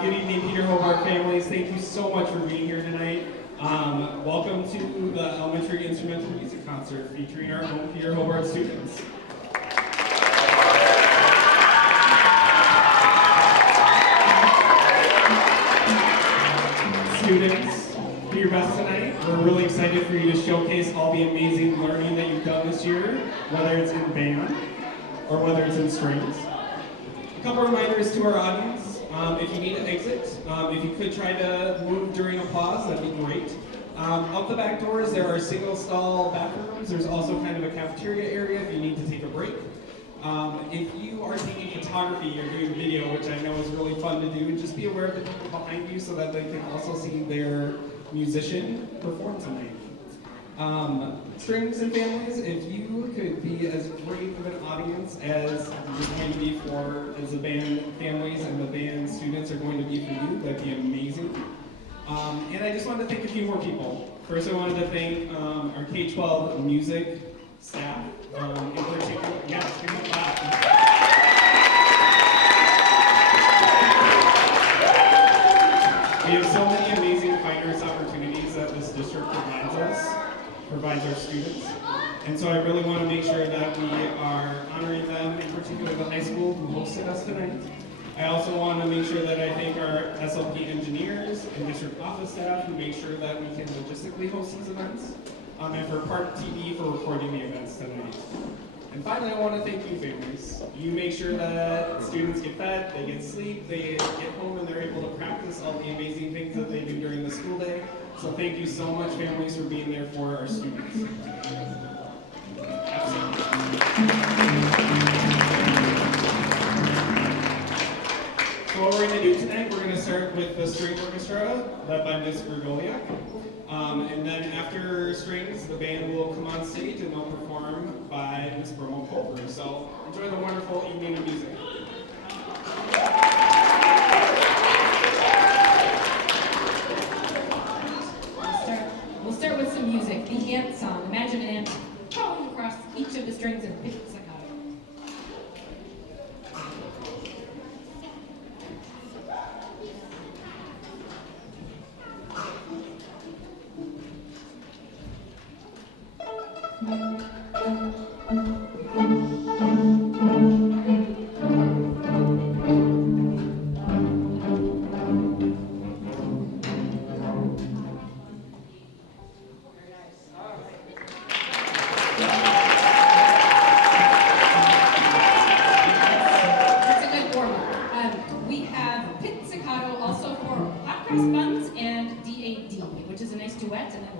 Good evening, Peter Hobart families. Thank you so much for being here tonight. Welcome to the Elementary Instrumental Music Concert featuring our own Peter Hobart students. Students, do your best tonight. We're really excited for you to showcase all the amazing learning that you've done this year, whether it's in band or whether it's in strings. A couple reminders to our audience. If you need to exit, if you could try to move during applause, that'd be great. Out the back doors, there are single stall bathrooms. There's also kind of a cafeteria area if you need to take a break. If you are taking photography or doing video, which I know is really fun to do, just be aware of the people behind you so that they can also see their musician perform tonight. Strings and families, if you could be as great of an audience as you're going to be for as the band families and the band students are going to be for you, that'd be amazing. And I just wanted to thank a few more people. First, I wanted to thank our K-12 music staff, in particular. Yes, give them a clap. We have so many amazing fine arts opportunities that this district provides our students. And so I really want to make sure that we are honoring them, in particular the high school who hosted us tonight. I also want to make sure that I thank our SLP engineers and district office staff who make sure that we can logistically host these events, and for ParkTV for recording the events tonight. And finally, I want to thank you families. You make sure that students get fed, they get sleep, they get home, and they're able to practice all the amazing things that they do during the school day. So thank you so much, families, for being there for our students. So what we're going to do tonight, we're going to start with the string orchestra led by Ms. Grigoliak. And then after strings, the band will come on stage and they'll perform by Ms. Bromo Culver. So enjoy the wonderful evening of music. We'll start with some music. The ant song. Imagine an ant crawling across each of the strings and pitch staccato.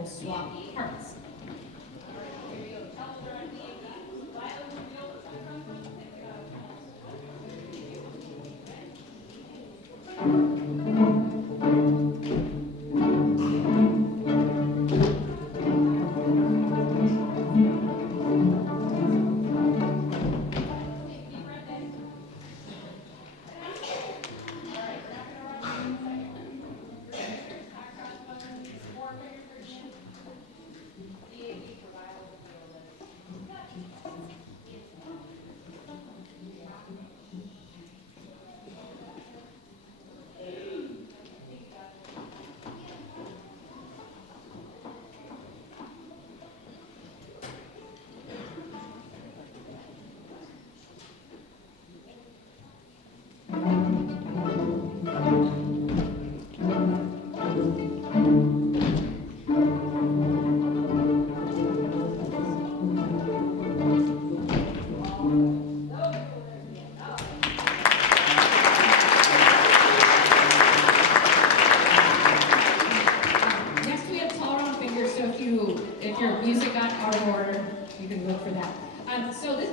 Swap parts.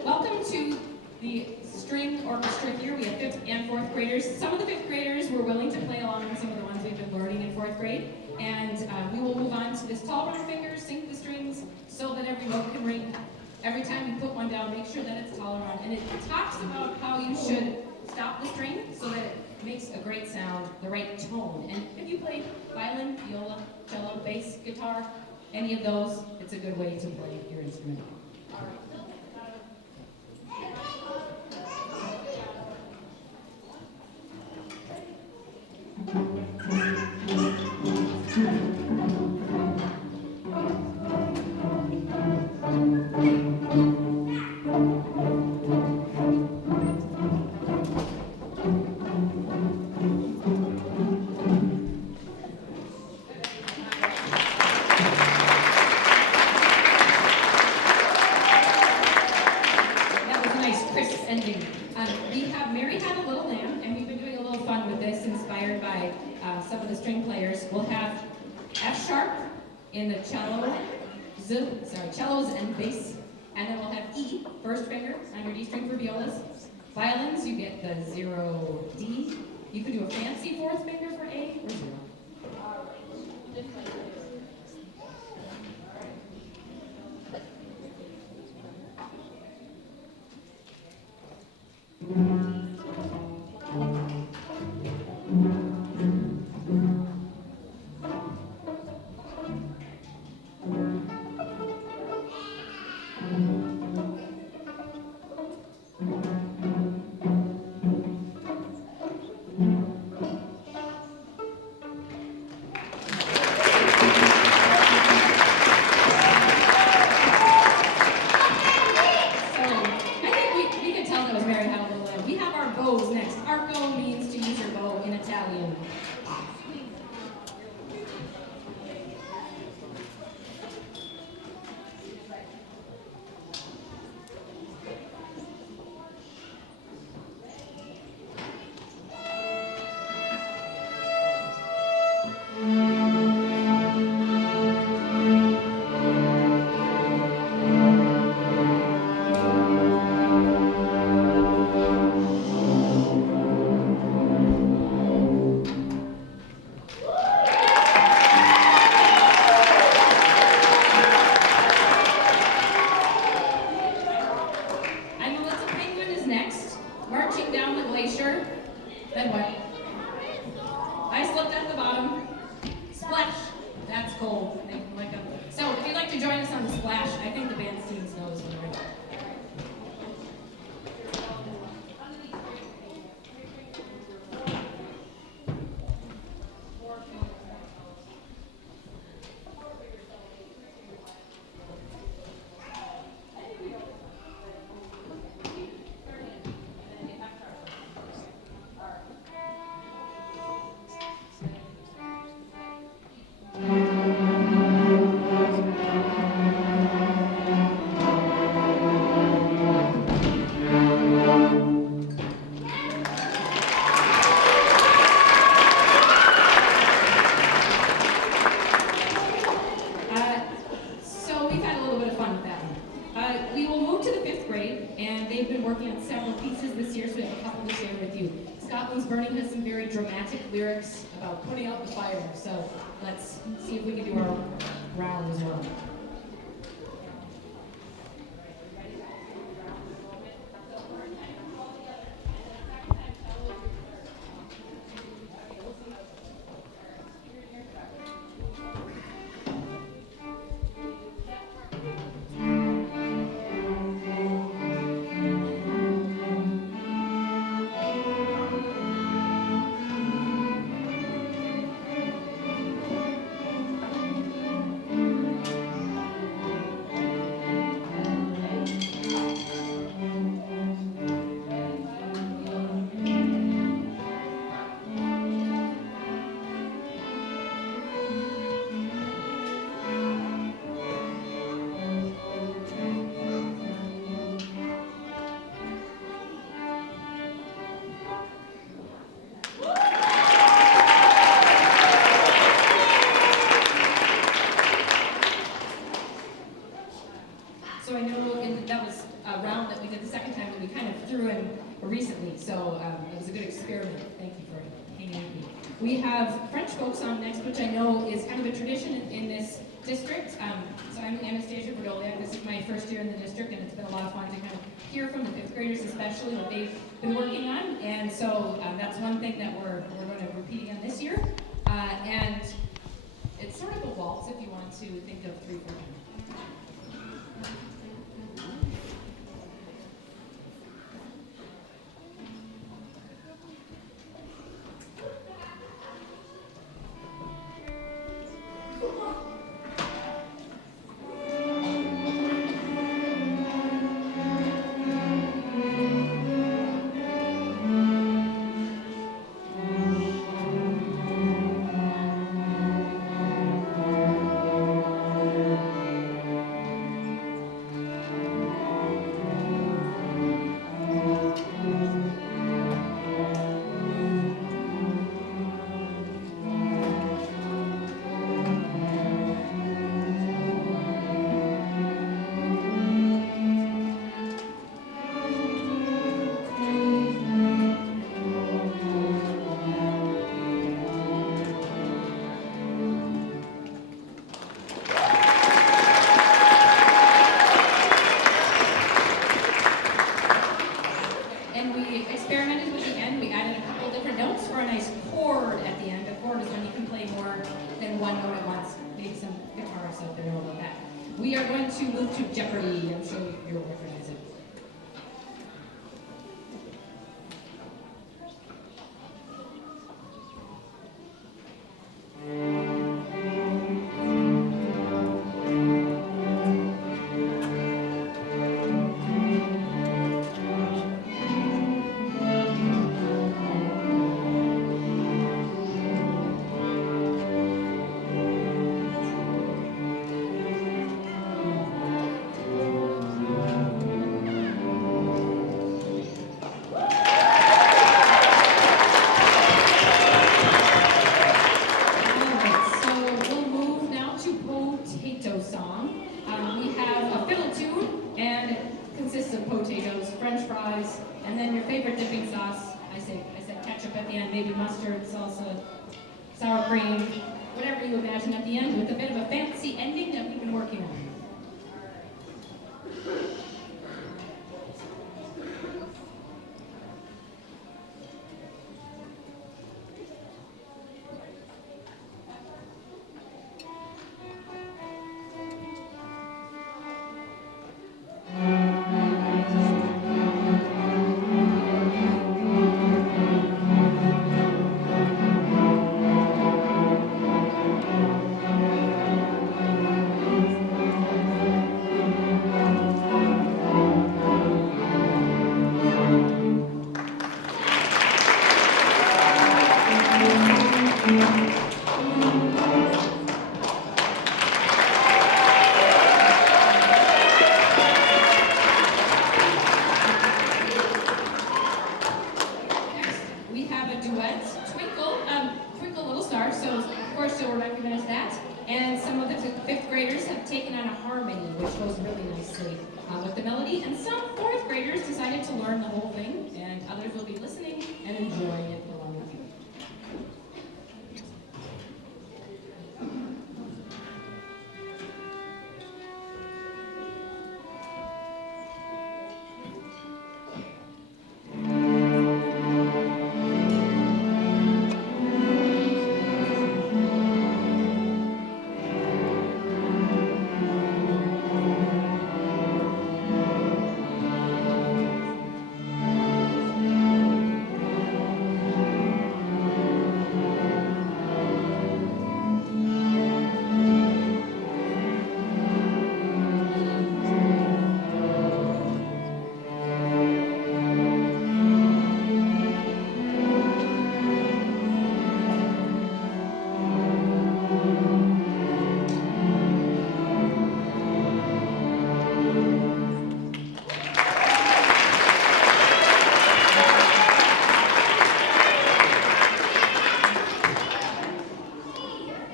Welcome to the string orchestra here. We have 5th and 4th graders. Some of the 5th graders were willing to play along with some of the ones we've been learning in 4th grade. And we will move on to this tall round finger, sync the strings so that every note can ring. Every time you put one down, make sure that it's tall around. And it talks about how you should stop the string so that it makes a great sound, the right tone. And if you play violin, viola, cello, bass, guitar, any of those, it's a good way to play your instrument. All right. this, inspired by some of the string players. We'll have F sharp in the cellos and bass, and then we'll have E, first finger, on your D string for violas. Violins, you get the 0 D. You could do a fancy fourth finger for A or 0. Then what? I slipped at the bottom. Splash. That's cold. So if you'd like to join us on the splash, I think the band students knows when they're lyrics about putting out the fire. So let's see if we can do our round as well. We have French folk song next, which I know is kind of a tradition in this district. So I'm Anastasia Berdoliak. This is my first year in the district, and it's been a lot of fun to kind of hear from the fifth graders, especially what they've been working on. And so that's one thing that we're going to repeat again this year. And it's sort of a waltz if you want to think of 3/4 time. we are going to move to Jeopardy. I'm sure you'll recognize it. We have a fiddle tune, and it consists of potatoes, French fries, and then your favorite dipping sauce. I said ketchup at the end, maybe mustard, salsa, sour cream, whatever you imagine at the end, with a bit of a fancy ending that we've been working on. So we'll recognize that. And some of the fifth graders have taken on a harmony, which goes really nicely with the melody. And some fourth graders decided to learn the whole thing, and others will be listening and enjoying it along with you.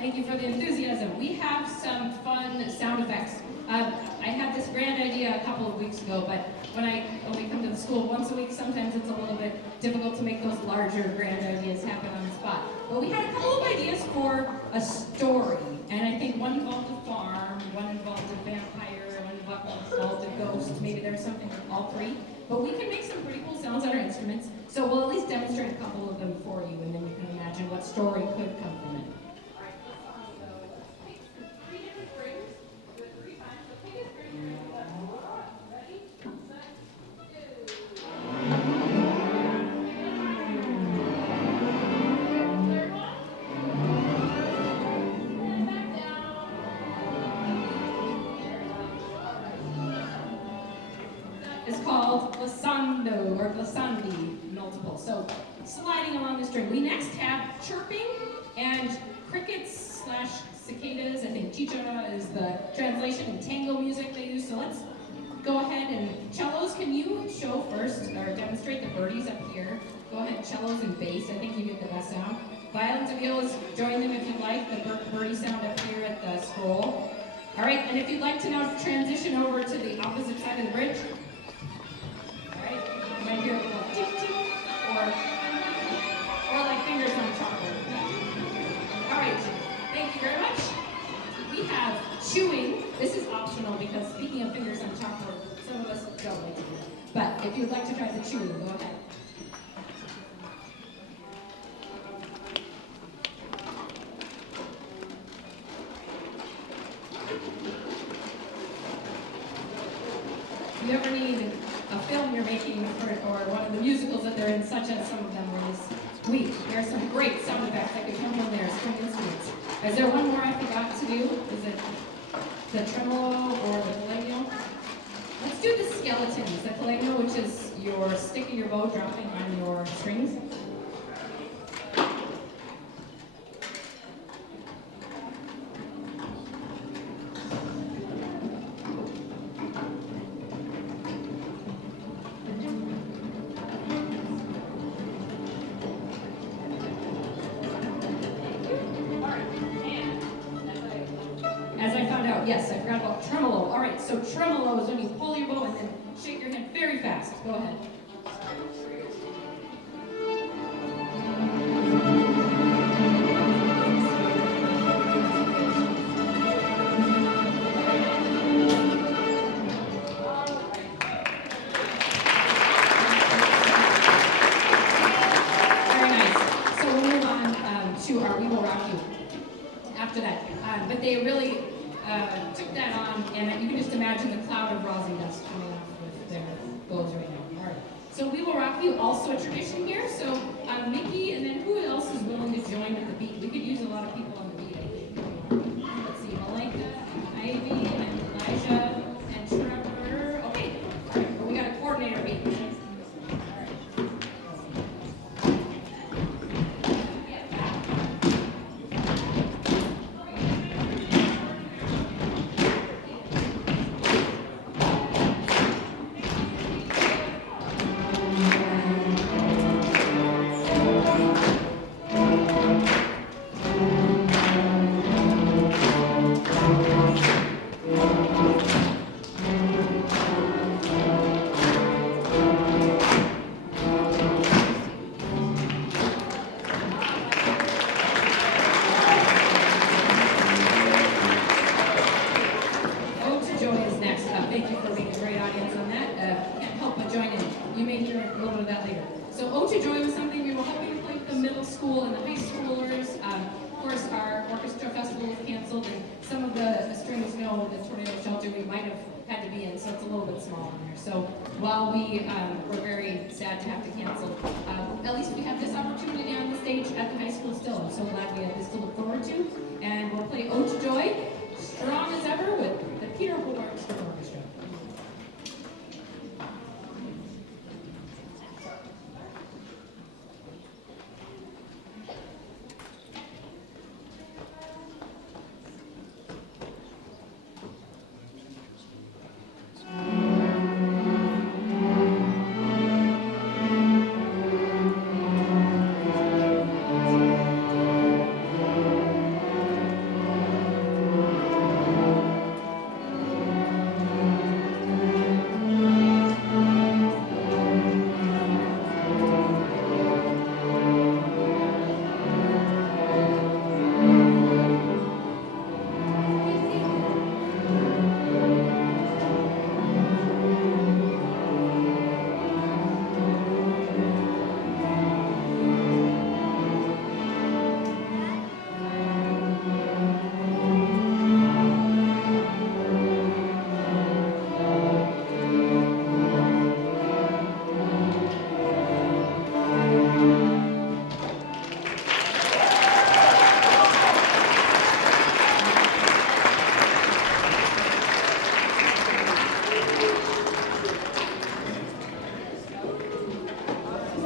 Thank you for the enthusiasm. We have some fun sound effects. I had this grand idea a couple of weeks ago, but when we come to the school once a week, sometimes it's a little bit difficult to make those larger grand ideas happen on the spot. But we had a couple of ideas for a story, and I think one involved a farm, one involved a vampire, one involved a ghost. Maybe there's something with all three. But we can make some pretty cool sounds on our instruments, so we'll at least demonstrate a couple of them for you, and then you can imagine what story could come from it. Is called glissando or glissandi multiple. So sliding along the string. We next have chirping and crickets / cicadas. I think chicha is the translation, and tango music they use. So let's go ahead and cellos. Can you show first or demonstrate the birdies up here? Go ahead, cellos and bass. I think you get the best sound. Violins and violas, join them if you'd like. The birdie sound up here at the scroll. All right, and if you'd like to now transition over to the opposite side of the bridge. You might hear it go tick tick, or like fingers on chocolate. All right, thank you very much. We have chewing. This is optional because speaking of fingers on chocolate, some of us don't like to do it. But if you'd like to try the chewing, go ahead. making or one of the musicals that they're in, such as some of them were this week. There are some great sound effects that could come from there, string instruments. Is there one more I forgot to do? Is it the tremolo or the collegno? Let's do the skeletons. The collegno, which is your stick of your bow dropping on your strings. As I found out, yes, I forgot about tremolo. All right, so tremolo is when you pull your bow and then shake your head very fast. Go ahead. Very nice. So we'll move on to our We Will Rock You after that. But they really took that on, and you can just imagine the cloud of rosin dust coming off with their bows right now. All right. So We Will Rock You, also a tradition here. So Mickey, and then who else is willing to join with the beat? We could use a lot of people on the beat, I think. Let's see, Malika, and Ivy, and Elijah, and Trevor. Okay. All right. Well, we got a coordinator beat. Thank you for being a great audience on that. Can't help but join in. You may hear a little bit of that later. So Ode to Joy was something we were hoping to play with the middle school and the high schoolers. Of course, our orchestra festival was canceled, and some of the strings know the tornado shelter we might have had to be in, so it's a little bit small in there. So while we were very sad to have to cancel, at least we have this opportunity on the stage at the high school still. I'm so glad we have this to look forward to. And we'll play Ode to Joy, strong as ever, with the Peter Hobart String Orchestra.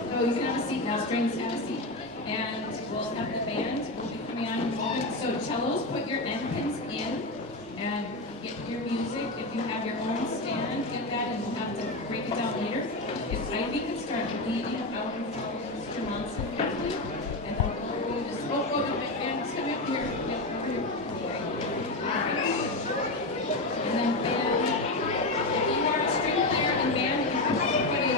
So you can have a seat now, strings, have a seat. And we'll have the band will be coming on in a moment. So cellos, put your end pins in and get your music. If you have your own stand, get that, and we'll have to break it down later. If Ivy could start leading out and follow Mr. Monson quickly, and then we'll just, no, band's coming up here. Yep, over here. Alright. And then band, if you are a string player in band, you have to put it.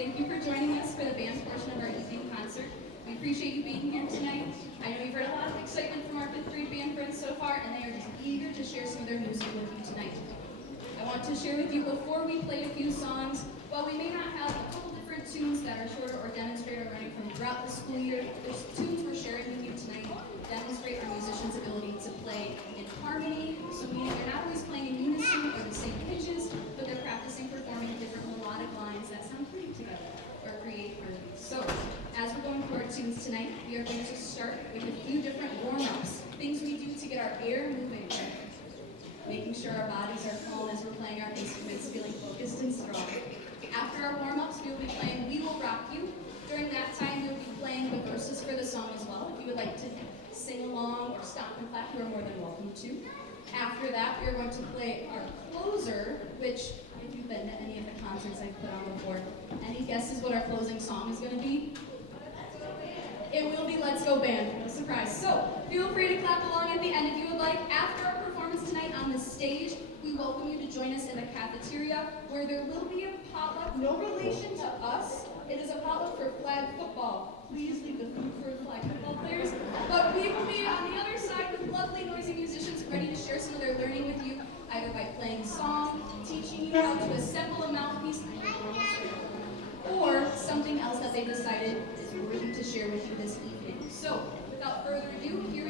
Thank you for joining us for the band's portion of our evening concert. We appreciate you being here tonight. I know you've heard a lot of excitement from our 5th grade band friends so far, and they are just eager to share some of their music with you tonight. I want to share with you before we play a few songs, while we may not have a couple different tunes that are shorter or demonstrate our learning from throughout the school year, there's tunes we're sharing with you tonight that demonstrate our musicians' ability to play in harmony, so meaning they're not always playing in unison or the same pitches, but they're practicing performing different melodic lines that sound pretty together or create harmony. So, as we're going through our tunes tonight, we are going to start with a few different warm-ups, things we do to get our air moving, making sure our bodies are calm as we're playing our instruments, feeling focused and strong. After our warm-ups, we will be playing We Will Rock You. During that time, we'll be playing the verses for the song as well. If you would like to sing along or stomp and clap, you are more than welcome to. After that, we are going to play our closer, which, if you've been to any of the concerts I've put on before, any guesses what our closing song is going to be? It will be Let's Go Band. No surprise. So, Feel free to clap along at the end if you would like. After our performance tonight on the stage, we welcome you to join us in the cafeteria where there will be a potluck, no relation to us. It is a potluck for flag football. Please leave the food for the flag football players. But we will be on the other side with lovely, noisy musicians ready to share some of their learning with you, either by playing song, teaching you how to assemble a mouthpiece, or something else that they decided is worthy to share with you this evening. So, without further ado, here